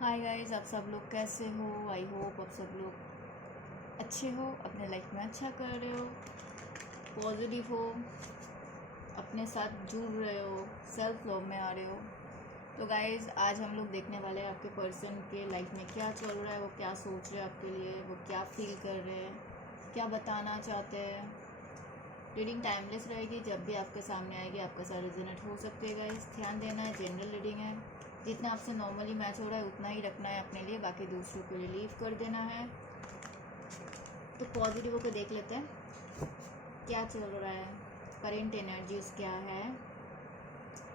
Hi guys, आप सब लोग कैसे हो। आई होप आप सब लोग अच्छे हो, अपने लाइफ में अच्छा कर रहे हो, पॉजिटिव हो, अपने साथ जुड़ रहे हो, सेल्फ लव में आ रहे हो। तो गाइस, आज हम लोग देखने वाले हैं आपके पर्सन के लाइफ में क्या चल रहा है, वो क्या सोच रहे हैं आपके लिए, वो क्या फील कर रहे हैं, क्या बताना चाहते हैं। रीडिंग टाइमलेस रहेगी, जब भी आपके सामने आएगी आपका साथ रेजोनेट हो सकते हैं गाइस। ध्यान देना है, जनरल रीडिंग है, जितना आपसे नॉर्मली मैच हो रहा है उतना ही रखना है अपने लिए, बाकी दूसरों को रिलीव कर देना है। तो पॉजिटिव होकर देख लेते हैं क्या चल रहा है, करेंट एनर्जीज क्या है।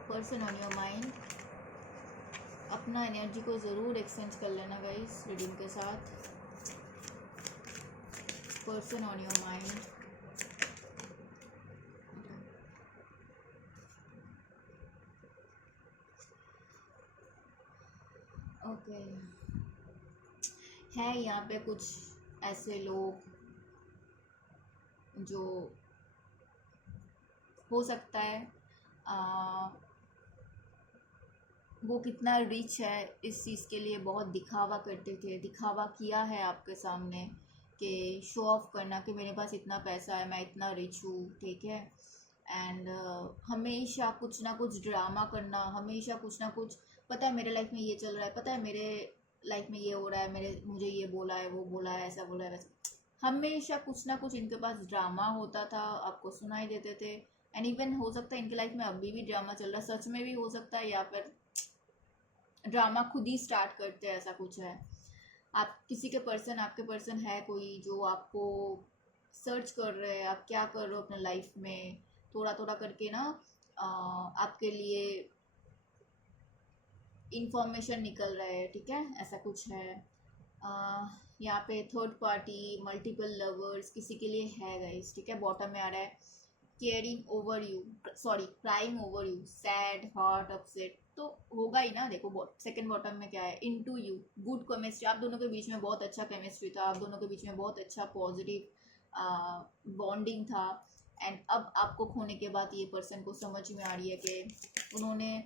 पर्सन ऑन योर माइंड, अपना एनर्जी को ज़रूर एक्सचेंज कर लेना गाइस रीडिंग के साथ। Person on your mind, okay. है यहाँ पे कुछ ऐसे लोग जो हो सकता है वो कितना रिच है इस चीज़ के लिए बहुत दिखावा करते थे, दिखावा किया है आपके सामने कि शो ऑफ करना कि मेरे पास इतना पैसा है, मैं इतना रिच हूँ, ठीक है। एंड हमेशा कुछ ना कुछ ड्रामा करना, हमेशा कुछ ना कुछ, पता है मेरे लाइफ में ये चल रहा है, पता है मेरे लाइफ में ये हो रहा है, मुझे ये बोला है, वो बोला है, ऐसा बोला है, वैसा। हमेशा कुछ ना कुछ इनके पास ड्रामा होता था, आपको सुनाई देते थे। एंड इवन हो सकता है इनके लाइफ में अभी भी ड्रामा चल रहा है, सच में भी हो सकता है, या फिर ड्रामा खुद ही स्टार्ट करते हैं, ऐसा कुछ है। आप किसी के पर्सन, आपके पर्सन है कोई जो आपको सर्च कर रहे हैं, आप क्या कर रहे हो अपने लाइफ में, थोड़ा थोड़ा करके ना आपके लिए इंफॉर्मेशन निकल रहा है, ठीक है, ऐसा कुछ है। यहाँ पे थर्ड पार्टी, मल्टीपल लवर्स किसी के लिए है गाइस, ठीक है। बॉटम में आ रहा है caring over you, sorry crying over you, sad, hot, upset, तो होगा ही ना। देखो सेकंड बॉटम में क्या है, इनटू यू, गुड केमिस्ट्री, आप दोनों के बीच में बहुत अच्छा केमिस्ट्री था, आप दोनों के बीच में बहुत अच्छा पॉजिटिव बॉन्डिंग था। एंड अब आपको खोने के बाद ये पर्सन को समझ में आ रही है कि उन्होंने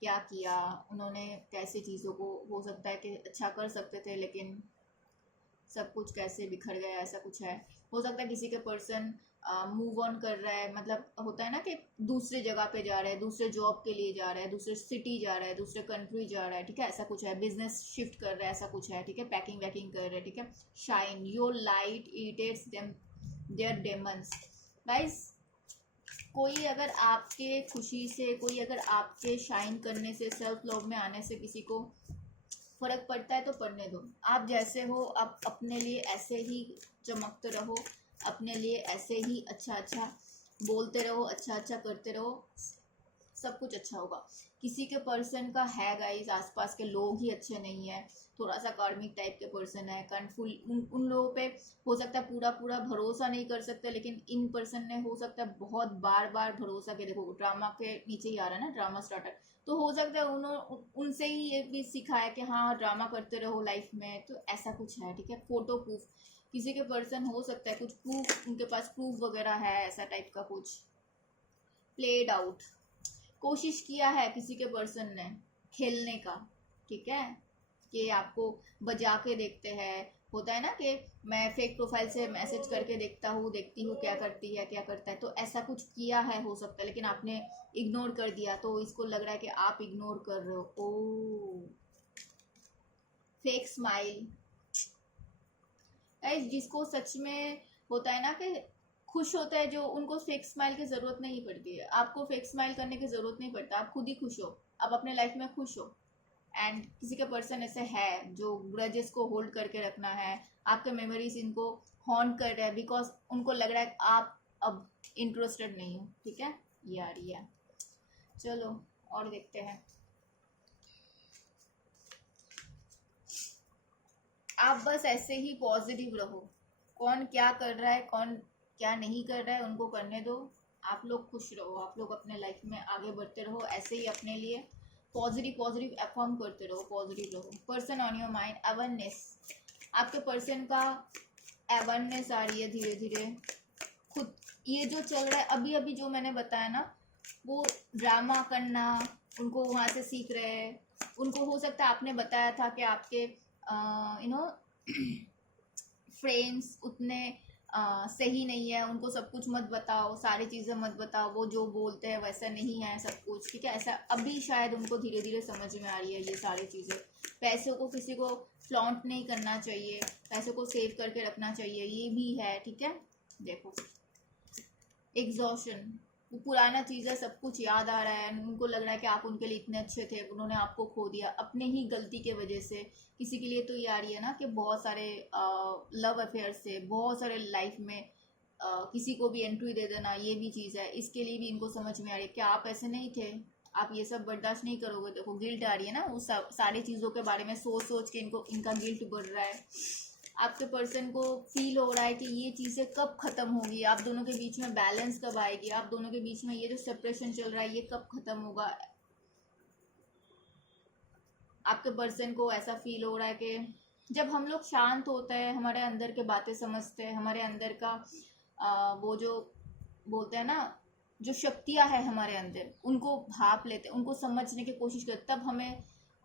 क्या किया, उन्होंने कैसे चीज़ों को, हो सकता है कि अच्छा कर सकते थे लेकिन सब कुछ कैसे बिखर गया, ऐसा कुछ है। हो सकता है किसी के पर्सन मूव ऑन कर रहा है, मतलब होता है ना कि दूसरे जगह पे जा रहा है, दूसरे जॉब के लिए जा रहा है, दूसरे सिटी जा रहा है, दूसरे कंट्री जा रहा है, ठीक है, ऐसा कुछ है। बिजनेस शिफ्ट कर रहा है, ऐसा कुछ है, ठीक है। पैकिंग वैकिंग कर रहा है, ठीक है। Shine your light irritates them their demons. Guys, कोई अगर आपके खुशी से, कोई अगर आपके शाइन करने से, सेल्फ लव में आने से किसी को फर्क पड़ता है तो पड़ने दो। आप जैसे हो, आप अपने लिए ऐसे ही चमकते रहो, अपने लिए ऐसे ही अच्छा अच्छा बोलते रहो, अच्छा अच्छा करते रहो, सब कुछ अच्छा होगा। किसी के पर्सन का है गाइस, आसपास के लोग ही अच्छे नहीं है, थोड़ा सा कार्मिक टाइप के पर्सन है, कंफुल, उन लोगों पे हो सकता है पूरा पूरा भरोसा नहीं कर सकते, लेकिन इन पर्सन ने हो सकता है बहुत बार बार भरोसा के, देखो ड्रामा के नीचे ही आ रहा है ना, ड्रामा स्टार्टर, तो हो सकता है उनसे ही ये भी सीखा है कि हाँ ड्रामा करते रहो लाइफ में, तो ऐसा कुछ है, ठीक है। फोटो प्रूफ, किसी के पर्सन हो सकता है कुछ प्रूफ, उनके पास प्रूफ वगैरह है, ऐसा टाइप का कुछ प्लेड आउट, कोशिश किया है किसी के पर्सन ने खेलने का, ठीक है, कि आपको बजा के देखते हैं, होता है ना कि मैं फेक प्रोफाइल से मैसेज करके देखता हूँ, देखती हूँ क्या करती है क्या करता है, तो ऐसा कुछ किया है हो सकता है, लेकिन आपने इग्नोर कर दिया, तो इसको लग रहा है कि आप इग्नोर कर रहे हो। ओ, फेक स्माइल, गाइस जिसको सच में होता है ना कि खुश होता है जो, उनको फेक स्माइल की ज़रूरत नहीं पड़ती है, आपको फेक स्माइल करने की ज़रूरत नहीं पड़ता, आप खुद ही खुश हो, आप अपने लाइफ में खुश हो। एंड किसी का पर्सन ऐसे है जो ग्रजेस को होल्ड करके रखना है, आपके मेमोरीज इनको हॉन्ट कर रहा है, बिकॉज उनको लग रहा है कि आप अब इंटरेस्टेड नहीं हो, ठीक है, ये आ रही है। चलो और देखते हैं। आप बस ऐसे ही पॉजिटिव रहो, कौन क्या कर रहा है, कौन क्या नहीं कर रहा है, उनको करने दो, आप लोग खुश रहो, आप लोग अपने लाइफ में आगे बढ़ते रहो, ऐसे ही अपने लिए पॉजिटिव पॉजिटिव अफर्म करते रहो, पॉजिटिव रहो। Person on your mind, awareness, आपके पर्सन का अवेयरनेस आ रही है धीरे धीरे, खुद ये जो चल रहा है अभी अभी जो मैंने बताया ना, वो ड्रामा करना, उनको वहाँ से सीख रहे हैं, उनको हो सकता है आपने बताया था कि आपके फ्रेंड्स उतने सही नहीं है, उनको सब कुछ मत बताओ, सारी चीज़ें मत बताओ, वो जो बोलते हैं वैसा नहीं है सब कुछ, ठीक है। ऐसा अभी शायद उनको धीरे धीरे समझ में आ रही है ये सारी चीज़ें। पैसों को किसी को फ्लॉन्ट नहीं करना चाहिए, पैसों को सेव करके रखना चाहिए, ये भी है, ठीक है। देखो एग्जॉशन, वो पुराना चीज़ है, सब कुछ याद आ रहा है, उनको लग रहा है कि आप उनके लिए इतने अच्छे थे, उन्होंने आपको खो दिया अपने ही गलती के वजह से। किसी के लिए तो ये आ रही है ना कि बहुत सारे लव अफेयर से, बहुत सारे लाइफ में किसी को भी एंट्री दे देना, ये भी चीज़ है। इसके लिए भी इनको समझ में आ रही है कि आप ऐसे नहीं थे, आप ये सब बर्दाश्त नहीं करोगे। देखो गिल्ट आ रही है ना, उस सारी चीज़ों के बारे में सोच सोच के इनका गिल्ट बढ़ रहा है। आपके पर्सन को फील हो रहा है कि ये चीज़ें कब ख़त्म होगी, आप दोनों के बीच में बैलेंस कब आएगी, आप दोनों के बीच में ये जो सेपरेशन चल रहा है ये कब ख़त्म होगा। आपके पर्सन को ऐसा फील हो रहा है कि जब हम लोग शांत होते हैं, हमारे अंदर के बातें समझते हैं, हमारे अंदर का वो जो बोलते हैं ना, जो शक्तियाँ है हमारे अंदर, उनको भाप लेते, उनको समझने की कोशिश करते, तब हमें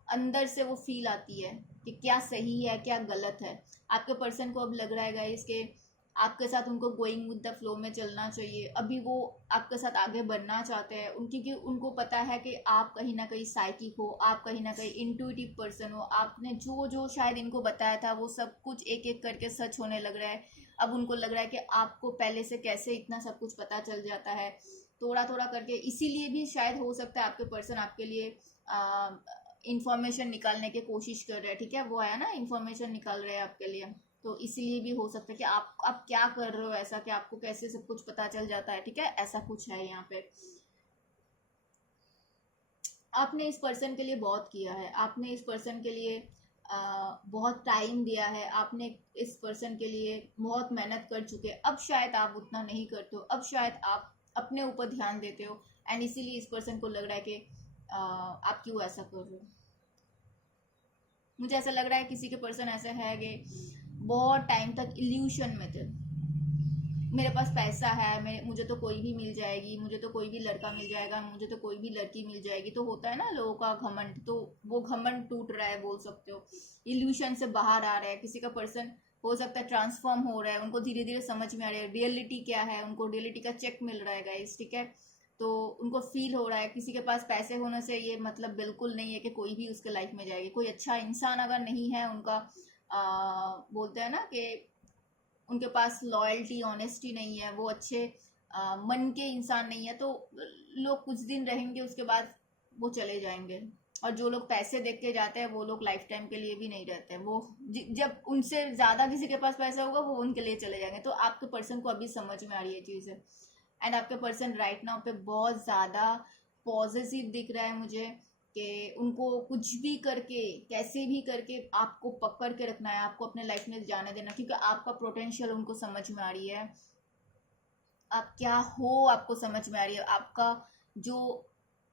अंदर से वो फील आती है कि क्या सही है क्या गलत है। आपके पर्सन को अब लग रहा है गाइस कि आपके साथ उनको गोइंग विद द फ्लो में चलना चाहिए। अभी वो आपके साथ आगे बढ़ना चाहते हैं, क्योंकि उनको पता है कि आप कहीं ना कहीं साइकिक हो, आप कहीं ना कहीं इंट्यूटिव पर्सन हो। आपने जो जो शायद इनको बताया था वो सब कुछ एक एक करके सच होने लग रहा है। अब उनको लग रहा है कि आपको पहले से कैसे इतना सब कुछ पता चल जाता है, थोड़ा थोड़ा करके। इसीलिए भी शायद हो सकता है आपके पर्सन आपके लिए इंफॉर्मेशन निकालने की कोशिश कर रहे हैं, ठीक है। वो आया ना, इंफॉर्मेशन निकाल रहे हैं आपके लिए, तो इसीलिए भी हो सकता है कि आप क्या कर रहे हो ऐसा कि आपको कैसे सब कुछ पता चल जाता है, ठीक है। ऐसा कुछ है यहाँ पे। आपने इस पर्सन के लिए बहुत किया है, आपने इस पर्सन के लिए बहुत टाइम दिया है, आपने इस पर्सन के लिए बहुत मेहनत कर चुके हैं। अब शायद आप उतना नहीं करते हो, अब शायद आप अपने ऊपर ध्यान देते हो, एंड इसीलिए इस पर्सन को लग रहा है कि आप क्यों ऐसा कर रहे हो। मुझे ऐसा लग रहा है किसी के पर्सन ऐसे है कि बहुत टाइम तक इल्यूशन में थे, मेरे पास पैसा है, मुझे तो कोई भी मिल जाएगी, मुझे तो कोई भी लड़का मिल जाएगा, मुझे तो कोई भी लड़की मिल जाएगी। तो होता है ना लोगों का घमंड, तो वो घमंड टूट रहा है, बोल सकते हो। इल्यूशन से बाहर आ रहा है किसी का पर्सन, हो सकता है ट्रांसफॉर्म हो रहा है, उनको धीरे धीरे समझ में आ रहा है रियलिटी क्या है, उनको रियलिटी का चेक मिल रहा है गाइस, ठीक है। तो उनको फील हो रहा है किसी के पास पैसे होने से ये मतलब बिल्कुल नहीं है कि कोई भी उसके लाइफ में जाएगी। कोई अच्छा इंसान अगर नहीं है उनका, बोलते हैं ना कि उनके पास लॉयल्टी ऑनेस्टी नहीं है, वो अच्छे मन के इंसान नहीं है, तो लोग कुछ दिन रहेंगे उसके बाद वो चले जाएंगे। और जो लोग पैसे देख के जाते हैं वो लोग लाइफ टाइम के लिए भी नहीं रहते हैं, वो जब उनसे ज़्यादा किसी के पास पैसा होगा वो उनके लिए चले जाएंगे। तो आपके पर्सन को अभी समझ में आ रही है चीज़ें, एंड आपके पर्सन राइट नाउ पे बहुत ज़्यादा पॉजिटिव दिख रहा है मुझे कि उनको कुछ भी करके, कैसे भी करके आपको पकड़ के रखना है, आपको अपने लाइफ में जाने देना, क्योंकि आपका पोटेंशियल उनको समझ में आ रही है। आप क्या हो आपको समझ में आ रही है, आपका जो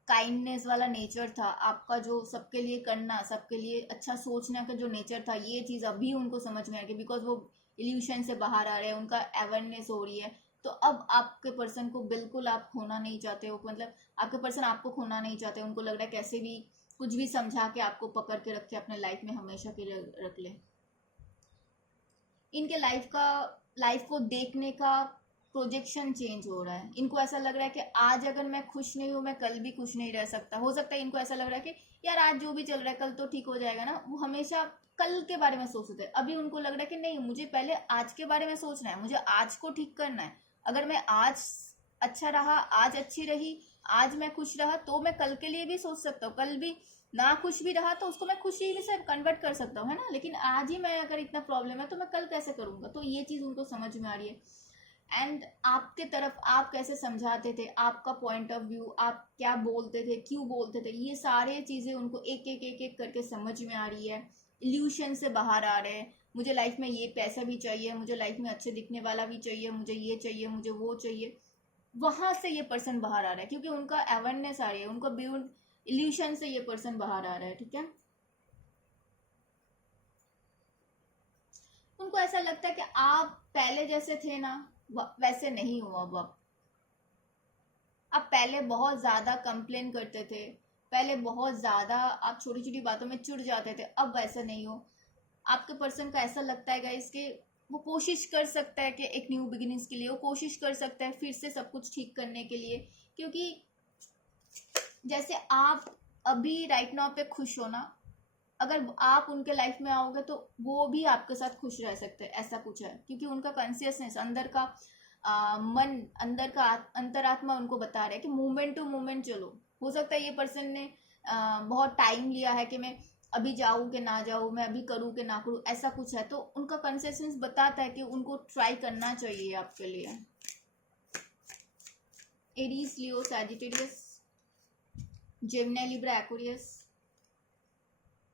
काइंडनेस वाला नेचर था, आपका जो सबके लिए करना, सबके लिए अच्छा सोचने का जो नेचर था, ये चीज़ अभी उनको समझ में आ रही है, बिकॉज वो इल्यूशन से बाहर आ रहे हैं, उनका अवेयरनेस हो रही है। तो अब आपके पर्सन को बिल्कुल आप खोना नहीं चाहते हो, मतलब आपके पर्सन आपको खोना नहीं चाहते। उनको लग रहा है कैसे भी कुछ भी समझा के आपको पकड़ के रखे, अपने लाइफ में हमेशा के लिए रख ले। इनके लाइफ को देखने का प्रोजेक्शन चेंज हो रहा है। इनको ऐसा लग रहा है कि आज अगर मैं खुश नहीं हूँ, मैं कल भी खुश नहीं रह सकता। हो सकता है इनको ऐसा लग रहा है कि यार आज जो भी चल रहा है कल तो ठीक हो जाएगा ना, वो हमेशा कल के बारे में सोचते थे। अभी उनको लग रहा है कि नहीं, मुझे पहले आज के बारे में सोचना है, मुझे आज को ठीक करना है। अगर मैं आज अच्छा रहा, आज अच्छी रही, आज मैं खुश रहा, तो मैं कल के लिए भी सोच सकता हूँ। कल भी ना खुश भी रहा तो उसको मैं खुशी में से कन्वर्ट कर सकता हूँ, है ना। लेकिन आज ही मैं अगर इतना प्रॉब्लम है तो मैं कल कैसे करूँगा। तो ये चीज़ उनको समझ में आ रही है। एंड आपके तरफ आप कैसे समझाते थे, आपका पॉइंट ऑफ व्यू, आप क्या बोलते थे, क्यों बोलते थे, ये सारे चीज़ें उनको एक एक एक एक करके समझ में आ रही है। इल्यूशन से बाहर आ रहे हैं। मुझे लाइफ में ये पैसा भी चाहिए, मुझे लाइफ में अच्छे दिखने वाला भी चाहिए, मुझे ये चाहिए, मुझे वो चाहिए। वहां से ये पर्सन बाहर आ रहा है क्योंकि उनका अवेयरनेस आ रही है, उनका बियॉन्ड इल्यूशन से ये पर्सन बाहर आ रहा है, ठीक है। उनको ऐसा लगता है कि आप पहले जैसे थे ना, वैसे नहीं हो अब आप पहले बहुत ज़्यादा कंप्लेन करते थे, पहले बहुत ज़्यादा आप छोटी छोटी बातों में चिढ़ जाते थे, अब वैसा नहीं हो। आपके पर्सन को ऐसा लगता है गाइस कि वो कोशिश कर सकता है कि एक न्यू बिगिनिंग्स के लिए वो कोशिश कर सकता है फिर से सब कुछ ठीक करने के लिए, क्योंकि जैसे आप अभी राइट नाउ पे खुश हो ना, अगर आप उनके लाइफ में आओगे तो वो भी आपके साथ खुश रह सकते हैं, ऐसा कुछ है। क्योंकि उनका कॉन्शियसनेस अंदर का मन, अंदर का अंतरात्मा उनको बता रहा है कि मोमेंट टू मोमेंट चलो। हो सकता है ये पर्सन ने बहुत टाइम लिया है कि मैं अभी जाऊँ कि ना जाऊँ, मैं अभी करूँ कि ना करूँ, ऐसा कुछ है। तो उनका कॉन्शियसनेस बताता है कि उनको ट्राई करना चाहिए आपके लिए। Aries, Leo, Sagittarius, Gemini, Libra, Aquarius,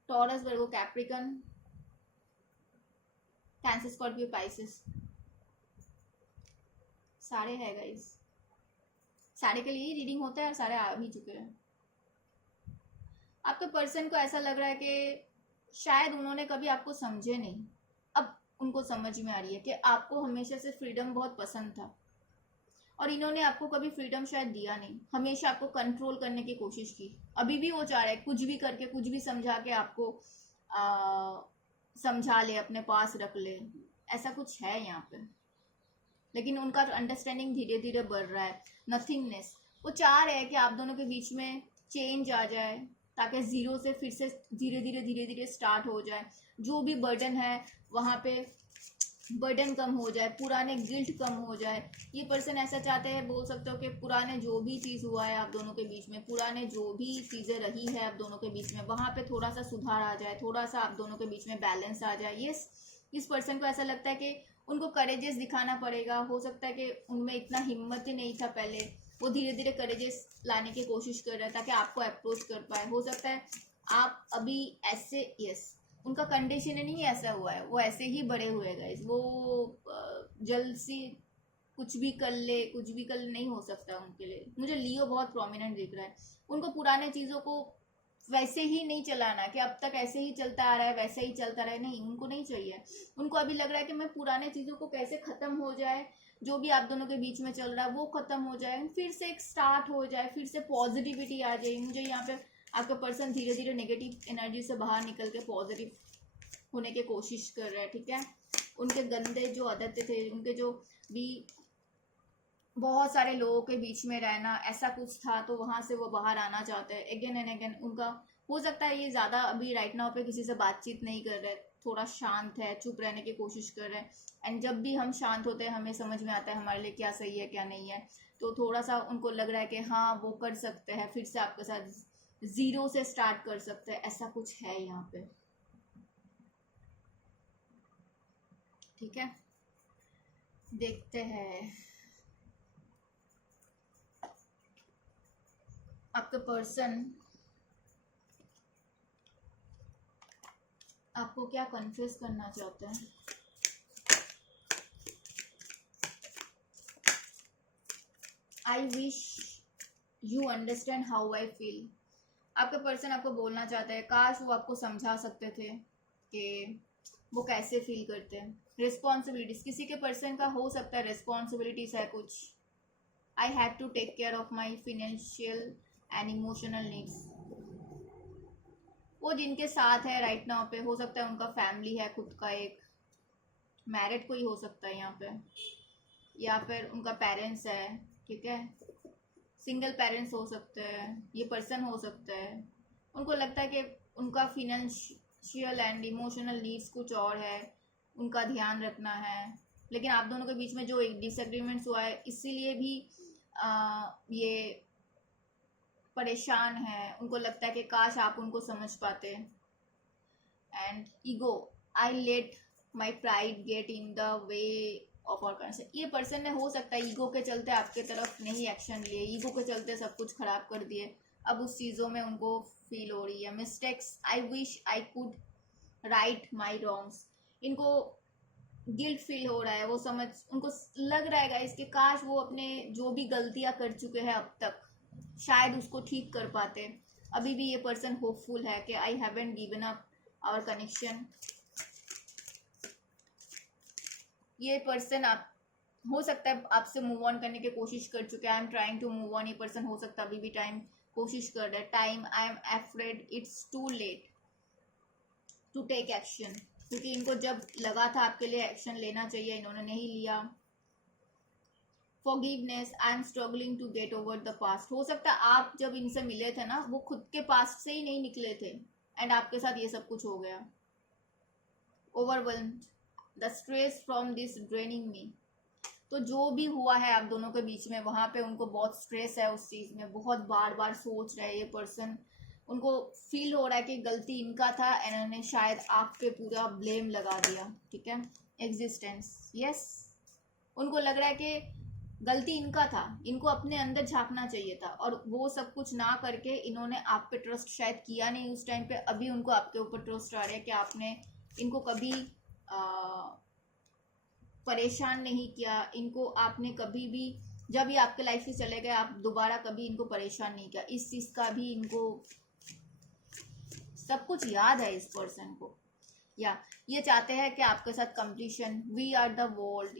Taurus, Virgo, Capricorn, Cancer, Scorpio, Pisces, सारे है गाइस। सारे के लिए ही रीडिंग होता है और सारे आ भी चुके हैं। आपके पर्सन को ऐसा लग रहा है कि शायद उन्होंने कभी आपको समझे नहीं, अब उनको समझ में आ रही है कि आपको हमेशा से फ्रीडम बहुत पसंद था और इन्होंने आपको कभी फ्रीडम शायद दिया नहीं, हमेशा आपको कंट्रोल करने की कोशिश की। अभी भी वो चाह रहा है कुछ भी करके, कुछ भी समझा के आपको समझा ले, अपने पास रख ले, ऐसा कुछ है यहाँ पे। लेकिन उनका अंडरस्टैंडिंग धीरे धीरे बढ़ रहा है। नथिंगनेस, वो चाह रहे हैं कि आप दोनों के बीच में चेंज आ जाए, ताकि ज़ीरो से फिर से धीरे धीरे स्टार्ट हो जाए। जो भी बर्डन है वहाँ पे बर्डन कम हो जाए, पुराने गिल्ट कम हो जाए। ये पर्सन ऐसा चाहते हैं, बोल सकते हो कि पुराने जो भी चीज़ हुआ है आप दोनों के बीच में, पुराने जो भी चीज़ें रही है आप दोनों के बीच में, वहाँ पे थोड़ा सा सुधार आ जाए, थोड़ा सा आप दोनों के बीच में बैलेंस आ जाए। ये इस पर्सन को ऐसा लगता है कि उनको करेजेस दिखाना पड़ेगा। हो सकता है कि उनमें इतना हिम्मत ही नहीं था पहले, वो धीरे धीरे करेजेस लाने की कोशिश कर रहे हैं ताकि आपको अप्रोच कर पाए। हो सकता है आप अभी ऐसे, यस, उनका कंडीशन नहीं ऐसा हुआ है, वो ऐसे ही बड़े हुए गाइस। वो जल्द सी कुछ भी कर ले, कुछ भी कर नहीं हो सकता उनके लिए। मुझे लियो बहुत प्रोमिनेंट दिख रहा है। उनको पुराने चीज़ों को वैसे ही नहीं चलाना कि अब तक ऐसे ही चलता आ रहा है वैसे ही चलता रहे, नहीं, उनको नहीं चाहिए। उनको अभी लग रहा है कि मैं पुराने चीज़ों को कैसे ख़त्म हो जाए, जो भी आप दोनों के बीच में चल रहा है वो ख़त्म हो जाए, फिर से एक स्टार्ट हो जाए, फिर से पॉजिटिविटी आ जाए। मुझे यहाँ पे आपका पर्सन धीरे धीरे नेगेटिव एनर्जी से बाहर निकल के पॉजिटिव होने की कोशिश कर रहा है, ठीक है। उनके गंदे जो आदतें थे, उनके जो भी बहुत सारे लोगों के बीच में रहना, ऐसा कुछ था, तो वहाँ से वो बाहर आना चाहते हैं अगेन एंड अगेन। उनका हो सकता है ये ज़्यादा अभी राइट नाउ पे किसी से बातचीत नहीं कर रहे, थोड़ा शांत है, चुप रहने की कोशिश कर रहे हैं। एंड जब भी हम शांत होते हैं हमें समझ में आता है हमारे लिए क्या सही है क्या नहीं है। तो थोड़ा सा उनको लग रहा है कि हाँ वो कर सकते हैं, फिर से आपके साथ ज़ीरो से स्टार्ट कर सकते हैं, ऐसा कुछ है यहाँ पे, ठीक है। देखते हैं आपका पर्सन आपको क्या कन्फेस करना चाहते हैं। I wish you understand how I feel. आपका पर्सन आपको बोलना चाहता है, काश वो आपको समझा सकते थे कि वो कैसे फील करते हैं। रिस्पॉन्सिबिलिटीज, किसी के पर्सन का हो सकता है रिस्पॉन्सिबिलिटीज है कुछ। I have to take care of my financial and emotional needs. वो जिनके साथ है राइट नाउ पे, हो सकता है उनका फैमिली है खुद का, एक मैरिड कोई हो सकता है यहाँ पे, या फिर उनका पेरेंट्स है, ठीक है, सिंगल पेरेंट्स हो सकते हैं, ये पर्सन हो सकता है। उनको लगता है कि उनका फिनेंशियल एंड इमोशनल नीड्स कुछ और है, उनका ध्यान रखना है। लेकिन आप दोनों के बीच में जो एक डिसएग्रीमेंट्स हुआ है, इसीलिए भी ये परेशान है। उनको लगता है कि काश आप उनको समझ पाते। And ego, I let my pride get in the way of our concern. ये पर्सन ने हो सकता है ईगो के चलते आपके तरफ नहीं एक्शन लिए, ईगो के चलते सब कुछ खराब कर दिए। अब उस चीज़ों में उनको फील हो रही है mistakes. I wish I could write my wrongs. इनको गिल्ट फील हो रहा है, वो समझ, उनको लग रहा है गाइस कि काश वो अपने जो भी गलतियां कर चुके हैं अब तक, शायद उसको ठीक कर पाते। अभी भी ये पर्सन होपफुल है कि I haven't given up our connection. ये पर्सन आप हो सकता है आपसे मूव ऑन करने की कोशिश कर चुके हैं। I am trying to move on. ये पर्सन हो सकता है अभी भी टाइम कोशिश कर रहे हैं। Time, I am afraid it's too late to take action, क्योंकि इनको जब लगा था आपके लिए एक्शन लेना चाहिए, इन्होंने नहीं लिया। Forgiveness, I am struggling to get over the past. हो सकता है आप जब इनसे मिले थे ना, वो खुद के पास्ट से ही नहीं निकले थे एंड आपके साथ ये सब कुछ हो गया। Overwhelmed, the stress from this draining me. तो जो भी हुआ है आप दोनों के बीच में, वहाँ पे उनको बहुत स्ट्रेस है उस चीज़ में, बहुत बार बार सोच रहे हैं ये पर्सन। उनको फील हो रहा है कि गलती इनका था एंड उन्होंने शायद आप पे पूरा ब्लेम लगा दिया, ठीक है। एग्जिस्टेंस, यस, उनको लग रहा है कि गलती इनका था, इनको अपने अंदर झांकना चाहिए था और वो सब कुछ ना करके इन्होंने आप पे ट्रस्ट शायद किया नहीं उस टाइम पे। अभी उनको आपके ऊपर ट्रस्ट आ रहा है कि आपने इनको कभी परेशान नहीं किया, इनको आपने कभी भी, जब ये आपके लाइफ से चले गए, आप दोबारा कभी इनको परेशान नहीं किया। इस चीज़ का भी इनको सब कुछ याद है इस पर्सन को। या ये चाहते हैं कि आपके साथ completion, we are the world.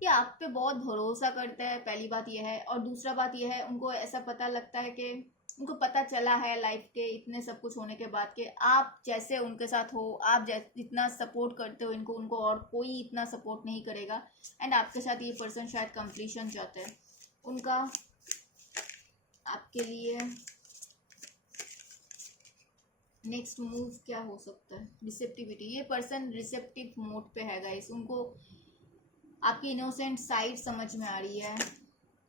ये आप पे बहुत भरोसा करते हैं, पहली बात ये है। और दूसरा बात ये है, उनको ऐसा पता लगता है कि उनको पता चला है लाइफ के इतने सब कुछ होने के बाद कि आप जैसे उनके साथ हो, आप जितना सपोर्ट करते हो इनको, उनको और कोई इतना सपोर्ट नहीं करेगा। एंड आपके साथ ये पर्सन शायद कंप्लीशन चाहते हैं। उनका आपके लिए नेक्स्ट मूव क्या हो सकता है? रिसेप्टिविटी, ये पर्सन रिसेप्टिव मोड पे है गाइस। उनको आपकी इनोसेंट साइड समझ में आ रही है।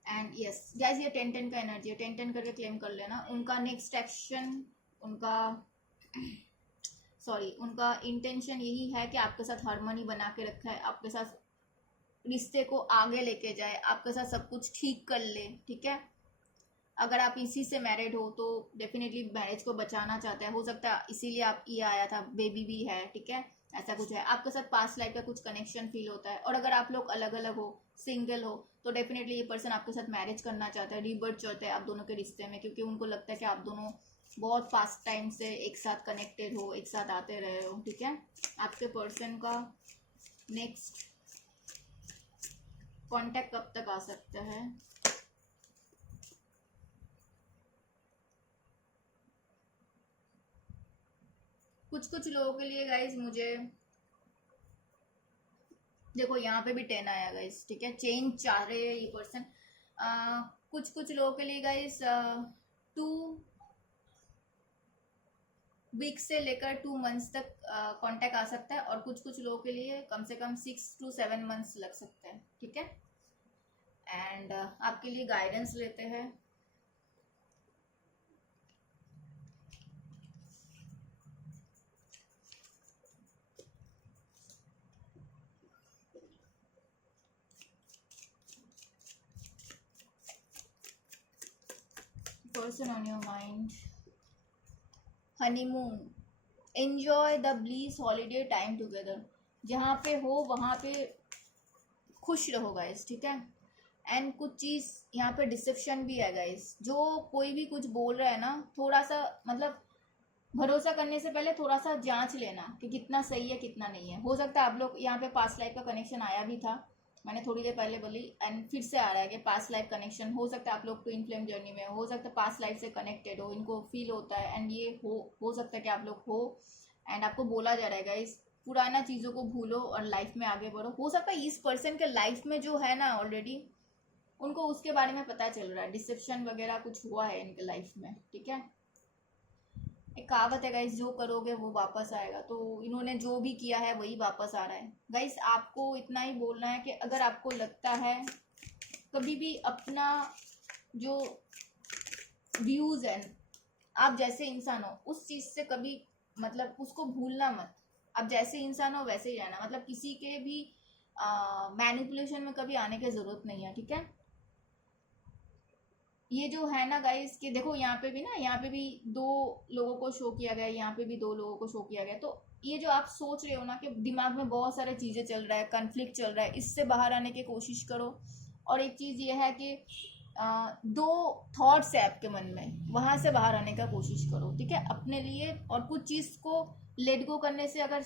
एंड यस गाइस, ये 10-10 का एनर्जी है, 10-10 करके क्लेम कर लेना। उनका नेक्स्ट एक्शन, उनका इंटेंशन यही है कि आपके साथ हार्मनी बना के रखा है, आपके साथ रिश्ते को आगे लेके जाए, आपके साथ सब कुछ ठीक कर ले, ठीक है। अगर आप इसी से मैरिड हो तो डेफिनेटली मैरिज को बचाना चाहते हैं, हो सकता है इसीलिए आप ये आया था, बेबी भी है, ठीक है, ऐसा कुछ है। आपके साथ पास्ट लाइफ का कुछ कनेक्शन फील होता है। और अगर आप लोग अलग अलग हो, सिंगल हो, तो डेफिनेटली ये पर्सन आपके साथ मैरिज करना चाहता है, रीबर्थ चाहता है आप दोनों के रिश्ते में, क्योंकि उनको लगता है कि आप दोनों बहुत पास्ट टाइम से एक साथ कनेक्टेड हो, एक साथ आते रहे हो, ठीक है। आपके पर्सन का नेक्स्ट कॉन्टेक्ट कब तक आ सकता है? कुछ लोगों के लिए गाइज, मुझे देखो यहाँ पे भी 10 आया गाइज, ठीक है। चेंज चाह रहे हैं ये पर्सन। कुछ लोगों के लिए गाइज 2 वीक से लेकर 2 मंथ्स तक कांटेक्ट आ सकता है। और कुछ लोगों के लिए कम से कम 6 to 7 मंथ्स लग सकते हैं, ठीक है। एंड आपके लिए गाइडेंस लेते हैं। Person on your mind, honeymoon, enjoy the bliss holiday time together. जहाँ पे हो वहाँ पे खुश रहो गाइस, ठीक है। एंड कुछ चीज़ यहाँ पे डिसेप्शन भी है गाइस। जो कोई भी कुछ बोल रहा है ना, थोड़ा सा मतलब भरोसा करने से पहले थोड़ा सा जांच लेना कि कितना सही है कितना नहीं है। हो सकता है आप लोग यहाँ पे पास्ट लाइफ का कनेक्शन आया भी था, मैंने थोड़ी देर पहले बोली, एंड फिर से आ रहा है कि पास्ट लाइफ कनेक्शन। हो सकता है आप लोग ट्विन फ्लेम जर्नी में हो सकता है पास्ट लाइफ से कनेक्टेड हो, इनको फील होता है। एंड ये हो सकता है कि आप लोग हो एंड आपको बोला जा रहा है इस पुराना चीज़ों को भूलो और लाइफ में आगे बढ़ो। हो सकता है इस पर्सन के लाइफ में जो है ना ऑलरेडी, उनको उसके बारे में पता चल रहा है, डिसेप्शन वगैरह कुछ हुआ है इनके लाइफ में, ठीक है। एक कहावत है गाइस, जो करोगे वो वापस आएगा। तो इन्होंने जो भी किया है वही वापस आ रहा है गाइस। आपको इतना ही बोलना है कि अगर आपको लगता है कभी भी अपना जो व्यूज है, आप जैसे इंसान हो उस चीज़ से कभी मतलब उसको भूलना मत। आप जैसे इंसान हो वैसे ही रहना, मतलब किसी के भी मैनिपुलेशन में कभी आने की ज़रूरत नहीं है, ठीक है। ये जो है ना गाइस कि देखो यहाँ पे भी ना, यहाँ पे भी 2 लोगों को शो किया गया, यहाँ पे भी 2 लोगों को शो किया गया। तो ये जो आप सोच रहे हो ना कि दिमाग में बहुत सारे चीज़ें चल रहा है, कन्फ्लिक्ट चल रहा है, इससे बाहर आने की कोशिश करो। और एक चीज़ ये है कि 2 थॉट्स है आपके मन में, वहाँ से बाहर आने का कोशिश करो, ठीक है, अपने लिए। और कुछ चीज़ को लेट गो करने से अगर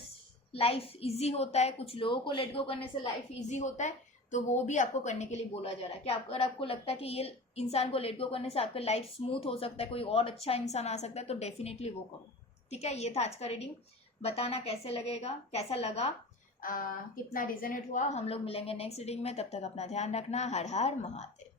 लाइफ ईजी होता है, कुछ लोगों को लेट गो करने से लाइफ ईजी होता है, तो वो भी आपको करने के लिए बोला जा रहा है कि अगर आपको लगता है कि ये इंसान को लेट गो करने से आपका लाइफ स्मूथ हो सकता है, कोई और अच्छा इंसान आ सकता है, तो डेफिनेटली वो करो। ठीक है, ये था आज का रीडिंग। बताना कैसे लगेगा, कैसा लगा, कितना रिजनेट हुआ। हम लोग मिलेंगे नेक्स्ट रीडिंग में, तब तक अपना ध्यान रखना। हर हर महादेव।